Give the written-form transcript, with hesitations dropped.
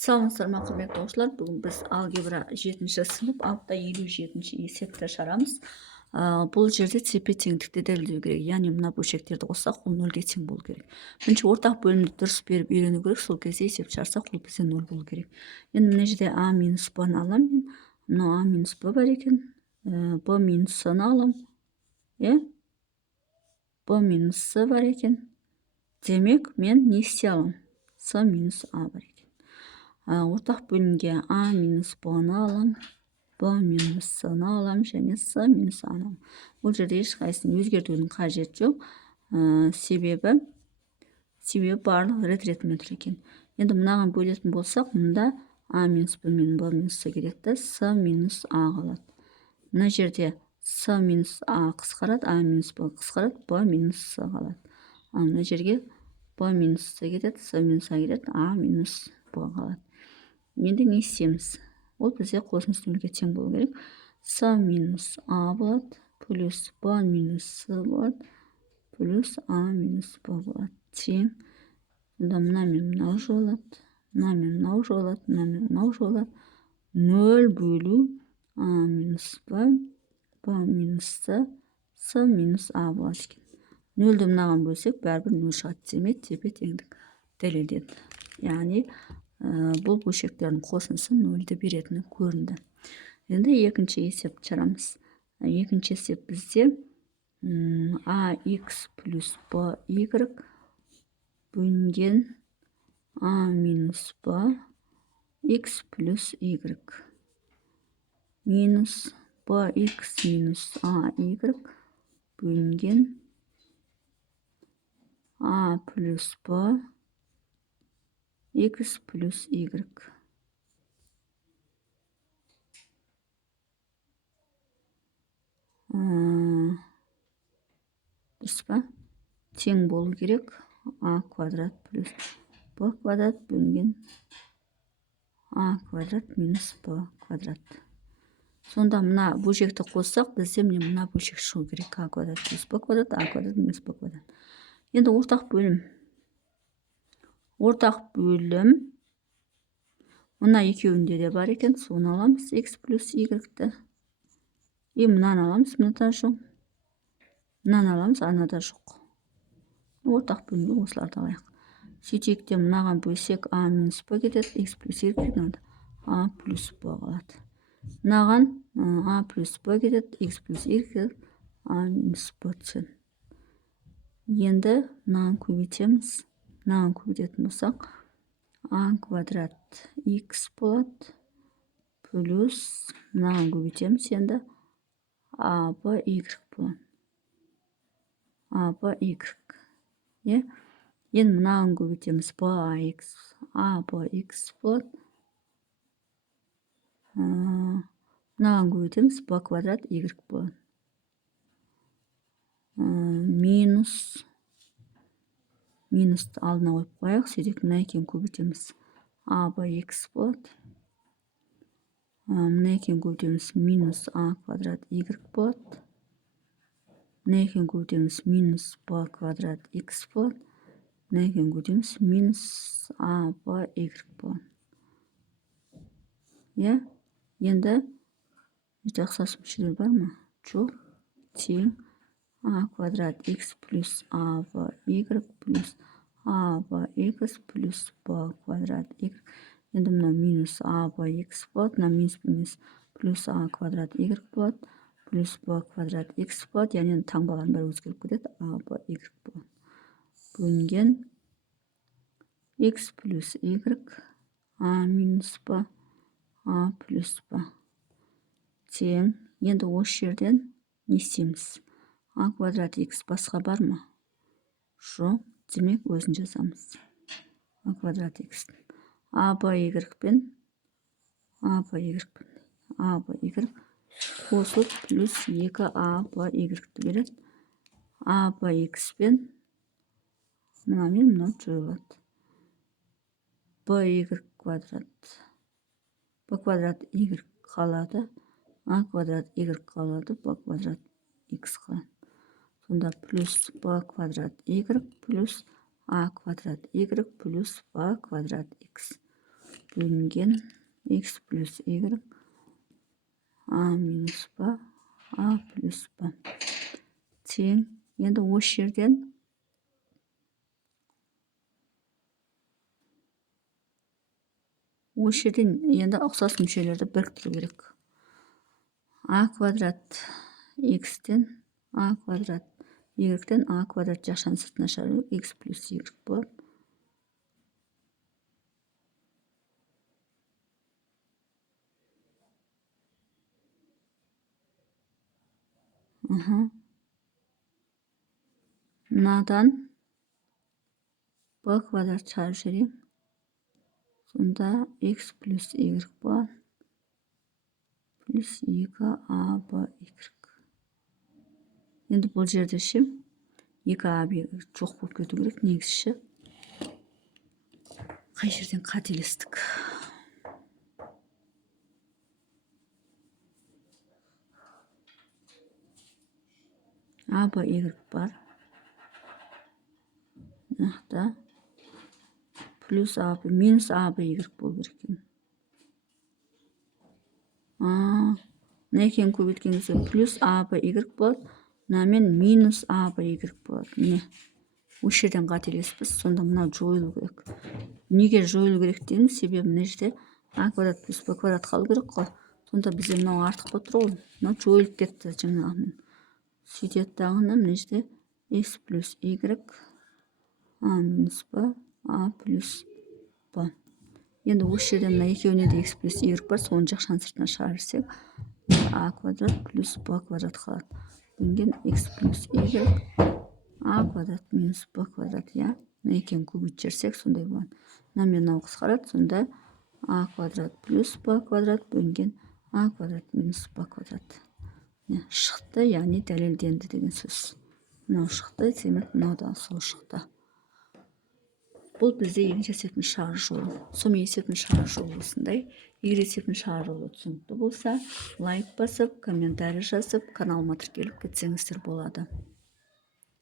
Саламатсыздар ма құрметті оқушылар, бүгін біз алгебра 7-ші сынып алпта 57-ші есепті шығарамыз. Бұл жерде тепе теңдікті дәлелдеу керек, яғни мына бөлшектерді қоссақ ол 0-ге тең болу керек. Бірінші ортақ бөлімді дұрыс беріп үйрену керек, сол кезде есеп шығарсақ ол бізде 0 болу керек. Енді мына жерде а минус б-ны аламын мен, мынау а минус б бар екен, б минус с-ны аламын, б минус с бар екен. Демек мен не істей аламын? С минус а бар екен. Ортақ бөлімге а минус б-ны алам, б минус с-ны алам және с минус а-ны алам. Бұл жерде ешқайсысын өзгертудің қажеті жоқ, себебі барлық рет-ретімен тұр екен. Енді мынаған бөлетін болсақ, мұнда а минус б мен б минус с кетеді, с минус а қалады. Мына жерде с минус а қысқарады, а минус б қысқарады, б минус с қалады. Мына жерге б минус с кетеді, с минус а кетеді, а минус б қалады. Енді не істейміз? Ол бізде қосындысы 0-ге тең болу керек. С минус а болады, плюс б минус с болады, плюс а минус б болады. Тең. Онда мына мен мынау жойылады, мына мен мынау жойылады, мына мен мынау жойылады. 0 бөлу а минус б, б минус с минус а болады екен. 0-ді мынаған бөлсек, бәрібір 0 шығады. Демек, тепе теңдік дәлелденді. Яғни бұл бөлшектердің қосындысы 0-ді беретіні көрінді. Енді екінші есеп шығарамыз. Екінші есеп бізде ax плюс by бөлінген a минус b x плюс y минус bx минус ay бөлінген a плюс b x плюс y. Дұрыс па? Тең болу керек. А квадрат плюс б квадрат бөлінген а квадрат минус б квадрат. Сонда мына бөлшекті қоссақ, бізде мына бөлшек шығу керек. А квадрат плюс б квадрат, а квадрат минус б квадрат. Енді ортақ бөлім. Мына екеуінде де бар екен, соны аламыз, x плюс y-ті. И мынаны аламыз, мынада жоқ. Мынаны аламыз, анада жоқ. Ортақ бөлімге осыларды алайық. Сөйтейік те мынаған бөлсек а минус б кетеді, x плюс y кетеді, а плюс б қалады. Мынаған а плюс б кетеді, x плюс y кетеді, а минус б түседі. Енді мынаған көбейтеміз. Мынаған көбейтетін болсақ, а квадрат x болады, плюс мынаған көбейтеміз енді а б y болады. А б y. Енді мынаған көбейтеміз б ax, а б x болады. Мынаған көбейтеміз б квадрат y болады. Минусты алдына қойып қояйық, сөйтіп мына екеуін көбейтеміз. А б x болады. Мына екеуін көбейтеміз минус а квадрат y болады. Мына екеуін көбейтеміз минус б квадрат x болады. Мына екеуін көбейтеміз минус а б y болады. Енді ұқсас мүшелер бар ма? Жоқ. Тең а квадрат x плюс а б y плюс а б x плюс б квадрат y. Енді мына минус а б x болады, мына минус плюс а квадрат y болады, плюс б квадрат x болады. Яғни таңбалардың бәрі өзгеріп кетеді, а б y болады. Бөлінген x плюс y, а минус б, а плюс б. Тең. Енді осы жерден не істейміз? А квадрат x басқа бар ма? Жоқ. Демек өзін жазамыз. А квадрат x. А б y пен а б y қосылып плюс 2а б y береді. А б x пен мынамен мынау жойылады. Б y квадрат. Б квадрат y қалады. А квадрат y қалады. Б квадрат x қалады. Сонда плюс б квадрат y плюс а квадрат y плюс б квадрат x. бөлінген x плюс y а минус ба а плюс ба тең. Енді осы жерден енді ұқсас мүшелерді біріктіру керек. А квадрат x-тен а квадрат y-тен а квадрат жақшаның сыртына шығару x плюс y болады. Мынадан b квадрат шығарып жіберейін. Сонда x плюс y болады. Плюс 2ab y. Енді бұл жерде ше 2ab y жоқ болып кету керек. Негізі қай жерден қателестік? ab y бар. Мынақты плюс ab минус ab y болу керек екен. Мына екеуін көбейткен кезде плюс ab y болады. Мынамен минус ab y болады. Міне осы жерден қателеспіз. Сонда мынау жойылу керек. Неге жойылу керек деймін? Себебі мына жерде а квадрат плюс b квадрат қалу керек қой. Сонда бізде мынау артық болып тұр ғой. Мынау жойылып кетті жаңағымен. Сөйтеді дағыны мына жерде x плюс y а минус b а плюс b. Енді осы жерден мына екеуіне де x плюс y бар. Соны жақшаның сыртына шығарсақ а квадрат плюс b квадрат қалады. Бөлінген x плюс y а квадрат минус b квадрат. Мына екеуін көбейтіп жіберсек сондай болады. Мынамен мынау қысқарады. Сонда а квадрат плюс b квадрат бөлінген а квадрат минус b квадрат. Шықты, яғни дәлелденді деген сөз. Мынау шықты, демек мынау да сол шықты. Бұл бізде екінші есептің шығару жолы. Сонымен есептің шығару жолы осындай. Егер есептің шығару жолы түсінікті болса, лайк басып, комментарий жазып, каналыма тіркеліп кетсеңіздер болады.